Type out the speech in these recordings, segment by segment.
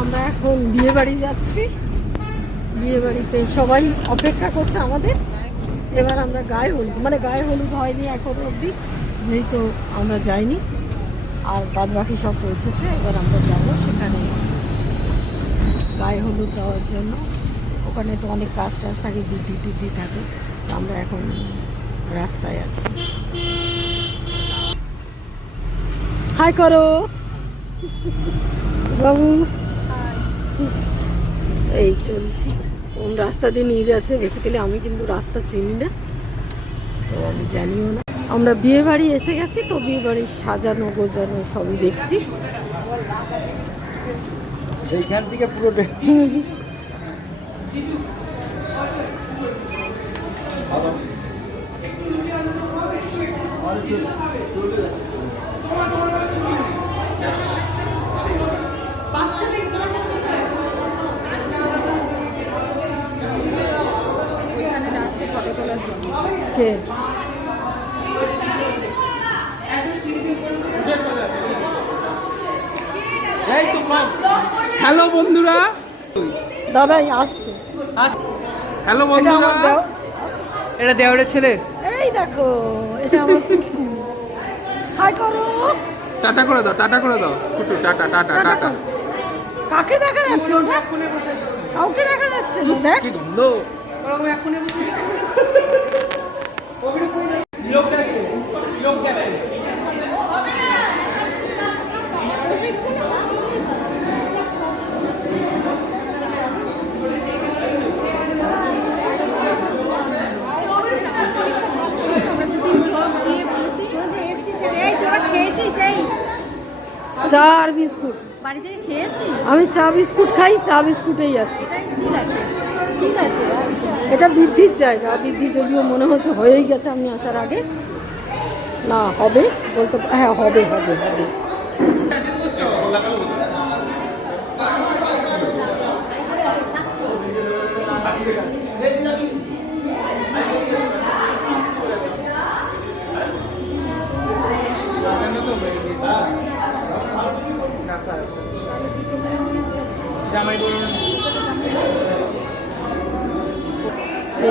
আমরা এখন বিয়ে বাড়ি যাচ্ছি। বিয়ে বাড়িতে সবাই অপেক্ষা করছে আমাদের। এবার আমরা গায়ে হলুদ হয়নি এখন অবধি, যেহেতু আমরা যাইনি। আর বাদ বাকি সব পৌঁছেছে। এবার আমরা যাব সেখানে গায়ে হলুদ যাওয়ার জন্য। ওখানে তো অনেক কাজ টাজ থাকে, দিদি থাকে। আমরা এখন রাস্তায় আছি। হাই করো বাবু। এই চলছি, কোন রাস্তা দিয়ে নিয়ে যাচ্ছে। বেসিক্যালি আমি কিন্তু রাস্তা চিনি না, তো আমি জানিও না। আমরা বিয়ে বাড়ি এসে গেছি, তো বিয়ে বাড়ির সাজানো গোজানো সবই দেখছি। এইখান থেকে পুরো হ্যালো বন্ধুরা, দাদাই আসছে। হ্যালো বন্ধুরা, এটা দেওরের ছেলে। এই দেখো, এটা আমার কুকু। হাই করো, টাটা করে দাও, টাটা করে দাও কুটু, টাটা টাটা টাটা। কাকে দেখা যাচ্ছে? ওটা কাউকে দেখা যাচ্ছে না। দেখ কি গন্ধ। চা আর বিস্কুট বাড়ি থেকে খেয়েছি। আমি চা বিস্কুট খাই, চা বিস্কুটেই আছি। ঠিক আছে, ঠিক আছে। এটা বৃদ্ধির জায়গা। বৃদ্ধি যদিও মনে হচ্ছে হয়েই গেছে আমি আসার আগে। না হবে বলতে, হ্যাঁ হবে হবে হবে।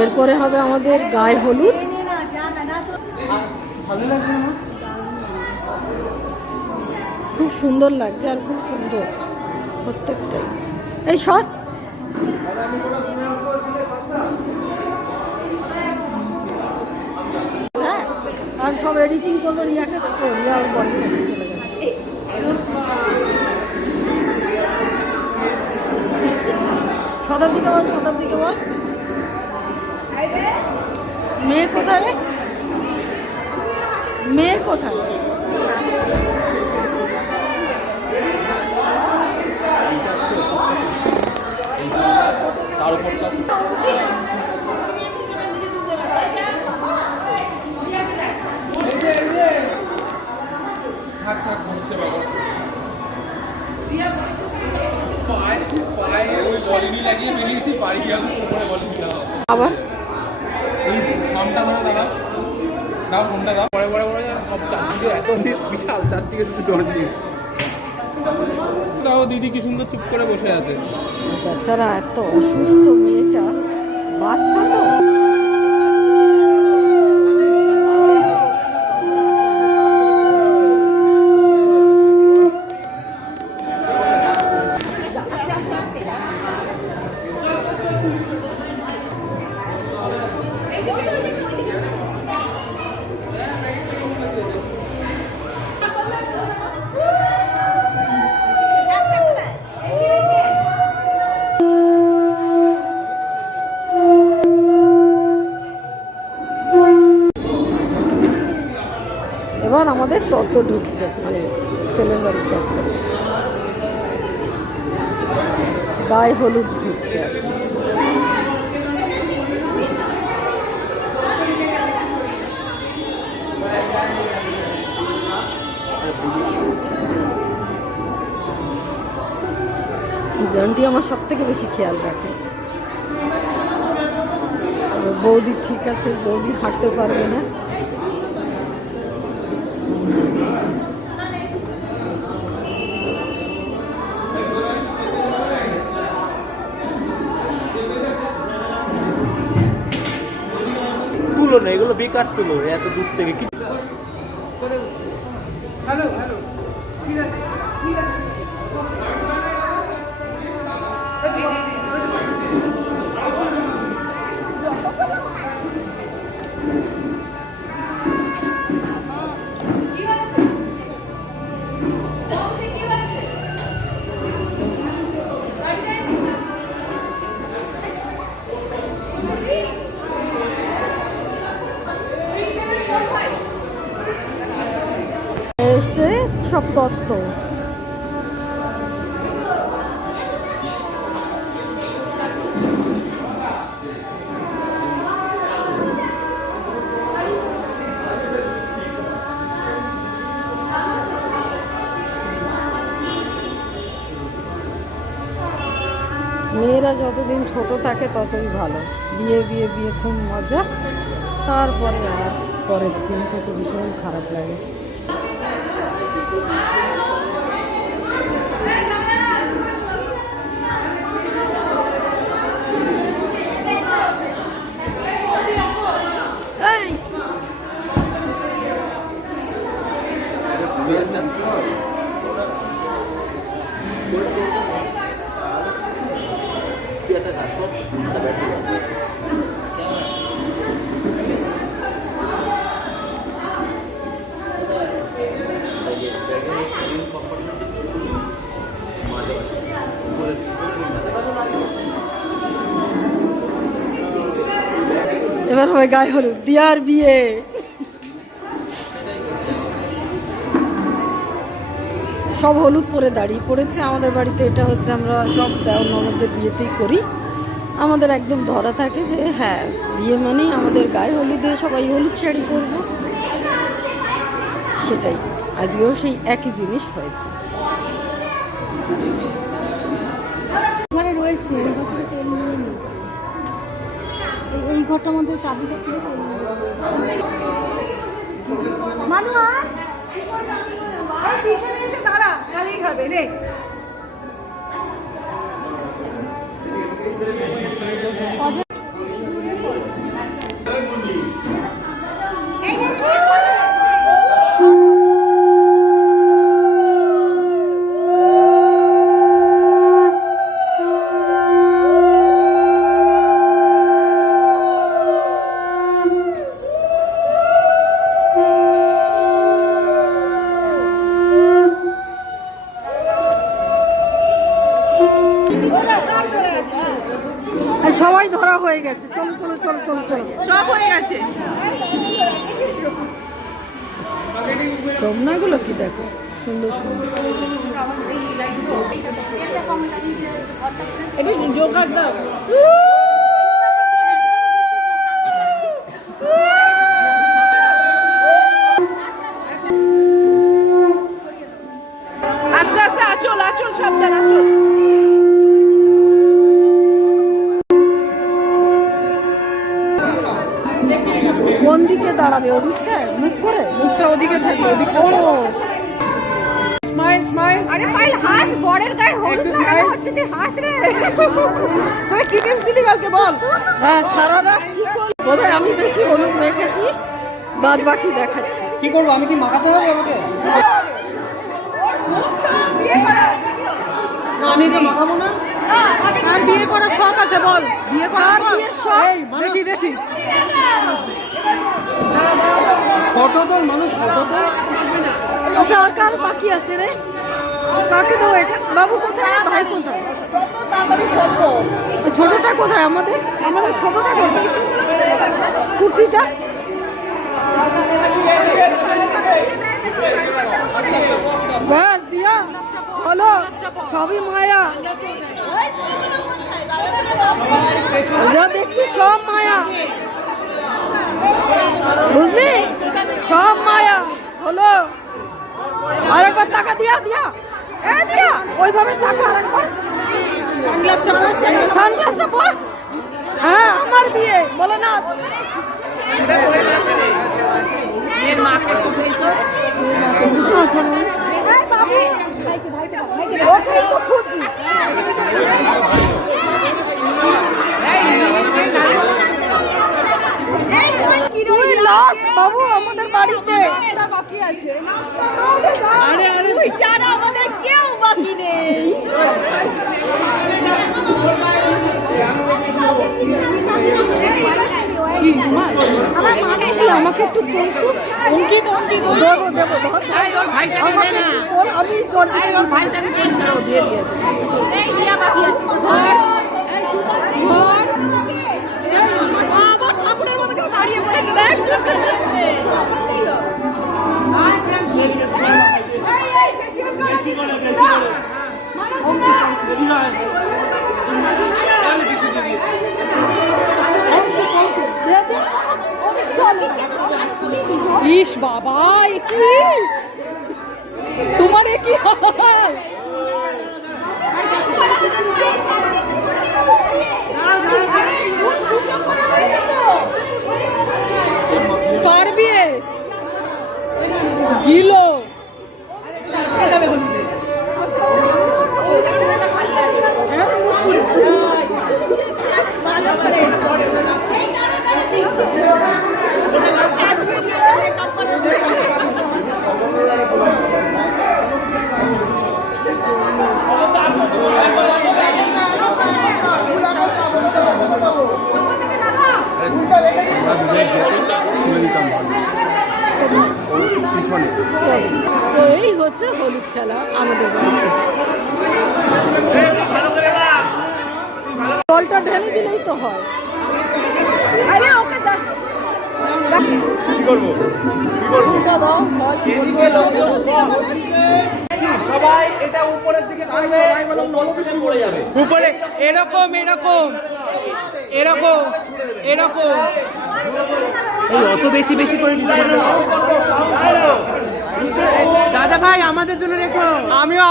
এরপরে হবে আমাদের গায়ে হলুদ। খুব সুন্দর লাগছে, আর খুব সুন্দর প্রত্যেকটাই। এই শর্ট হ্যাঁ, আর সব এডিটিং করবো। রিয়াকে দেখো, রিয়া ওর বড় কাছে চলে গেছে। শতাব্দীকে বল, শতাব্দীকে বল। মেয়ে কোথায়? মেয়ে কোথায়? আবার দিদি কি সুন্দর চুপ করে বসে আছে। বেচারা এত অসুস্থ মেয়েটা, বাচ্চা তো। এবার আমাদের তত্ত্ব ঢুকছে, মানে ছেলের বাড়ির তত্ত্ব। গায়ে হলুদ ঢুকছে। জনটি আমার সব থেকে বেশি খেয়াল রাখে। বৌদি ঠিক আছে, বৌদি হাঁটতে পারবে না। এগুলো বেকার তুলো এত দূর থেকে কি এসছে সব তত্ত্ব। মেয়েরা যতদিন ছোট থাকে ততই ভালো। বিয়ে বিয়ে বিয়ে খুব মজা, তারপরে আর পরের দিন থেকে ভীষণ খারাপ লাগে। এবার হবে গায়ে হলুদ, দিয়ার বিয়ে। সব হলুদ পরে দাঁড়িয়ে পড়েছে আমাদের বাড়িতে। এটা হচ্ছে আমরা সব দেওয়ার ননদের বিয়েতেই করি। আমাদের একদম ধরা থাকে যে হ্যাঁ বিয়ে মানেই আমাদের গায়ে হলুদে সবাই হলুদ শাড়ি পরবো, সেটাই আজকেও সেই একই জিনিস হয়েছে। ঘরে রয়েছে এই ঘরটার মধ্যে চাবিটা খুলে মানু আর পিছনে এসে দাঁড়া, খালি খাবে রে। সবাই ধরা হয়ে গেছে। চলো চলো চলো চলো চলো, সব হয়ে গেছে। যমুনাগুলো কি দেখো সুন্দর সুন্দর। এটা জোগাড় দাও। আস্তে আস্তে আচল আচল সাবধান আচল। কোন দিকে দাঁড়াবে? ওদিকটায় মুখ করে? মুখটা ওদিকে থাকবে, ওদিকটা। Smile smile. আরে পাইল হাস, বরের গায়ে হলুদ লাগানো হচ্ছে, তুই হাস রে। তুই কি টিপস দিলি কালকে বল? হ্যাঁ সারা রাত কি করব? বোধহয় আমি বেশি হলুদ মেখেছি, বাদ বাকি দেখাচ্ছি। কি করবো? আমি কি মাখাতে হবে আমাকে? না আমি তো মাখাবো না। আর বিয়ে করার শখ আছে বল? বিয়ে করার শখ? দেখি দেখি ফটো তো মানুষ ফটো তো। আচ্ছা আর কার বাকি আছে রে? কাকে দাও এটা? বাবু কোথায়? ভাই কোথায়? ছোটটা কোথায়? আমাদের আমাদের ছোটটা কোথায়? কুর্তিটা বাস দিয়া হলো, সবই মায়া। যা দেখছি সব মায়া, বুঝলি? সব মায়া হলো। আরেকবার টাকা দিয়া দিয়া দিয়া ওইভাবে টাকা আরেকবার। সানগ্লাসটা পর। হ্যাঁ আমার বিয়ে বলে না। তুই আমাকে একটু তোল তো। অঙ্কিত দেবো দেবো ধর, আমাকে একটু তোল, আমি তোর দিকে ঠাকুরের মতো কেউ দাঁড়িয়ে পড়েছে দেখ। ইস বাবা, এ কি তোমার, এ কি হাল? কার বিয়ে গিল? পিছনে তো এই হচ্ছে হলুদ খেলা আমাদের বাড়িতে। জলটা ঢেলে দিলেই তো হয়। আরে ওকে দেখ। সবাই এটা উপরের দিকে করবে, পড়ে যাবে উপরে, এরকম এরকম এরকম এরকম। এই অত বেশি বেশি করে দিতে পারবো দাদা ভাই, আমাদের জন্য রেখো। আমিও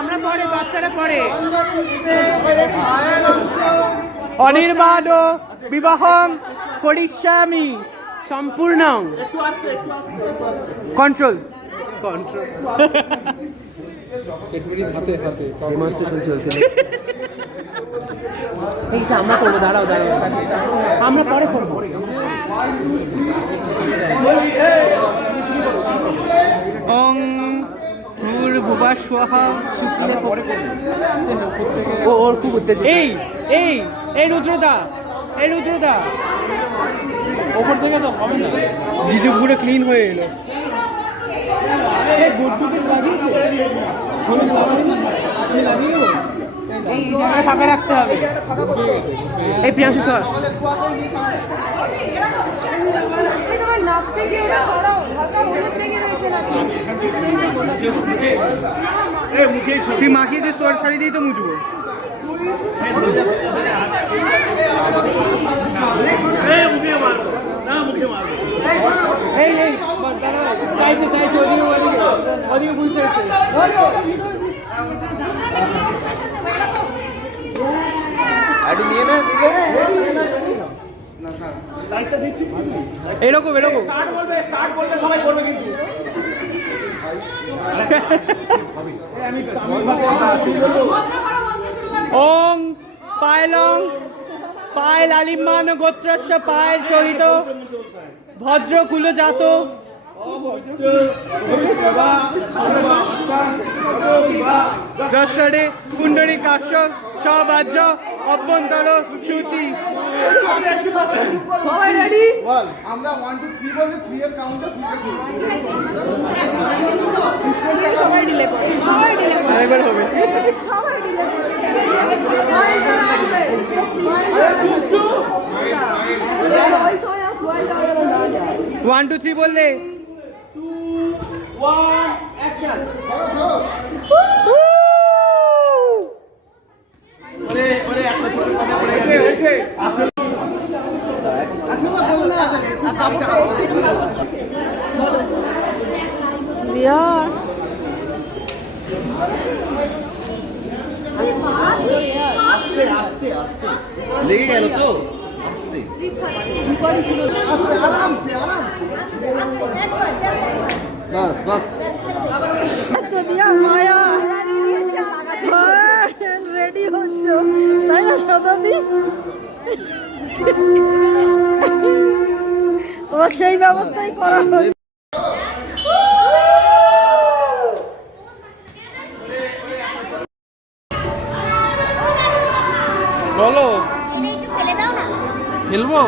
আমরা পরে, বাচ্চারা পরে। অনির্বাণ বিবাহম করিষ্যামি সম্পূর্ণ কন্ট্রোল। ডেমনস্ট্রেশন চলছে। এইটা আমরা করবো, দাঁড়াও আমরা পরে করবো। ওং ভূর্ভুবঃ স্বঃ। ওর খুব উত্তেজিত। এই রুদ্রদা ওপর থেকে তো হবে না। জিজু পুরো ক্লিন হয়ে এলো। ফাঁকা রাখতে হবে। এই প্রিয়াংশু সর। তুই মাখিয়ে দিয়ে সোয়ার শাড়ি দিয়ে তো মুছবো। এই চাইছে ওদিকে বুঝতে এরকম সবাই করবে কিন্তু। ওম পায়লং পায়ল আলিমান গোত্রস্য পায়ল সহিত ভদ্রকুলজাত দর্শনে কুণ্ডলী কাক্ষ সবাজ্য অভ্যন্তর সূচি। সবাই রেডি? আমরা 1 2 3 বলে 3 এর কাউন্টে সবাই ডিলে করে এবার হবে। সবাই ডিলে ওয়ান টু থ্রি বললে 2 1 অ্যাকশন। একটা ছোট কথা বলে গেছে। দিয়া আস্তে লেগে গেল তো আস্তে। আচ্ছা দিয়া মায়া রেডি হচ্ছ তাই না শতাব্দী? তোমার সেই ব্যবস্থাই করা হচ্ছে। বলো, খেলবো।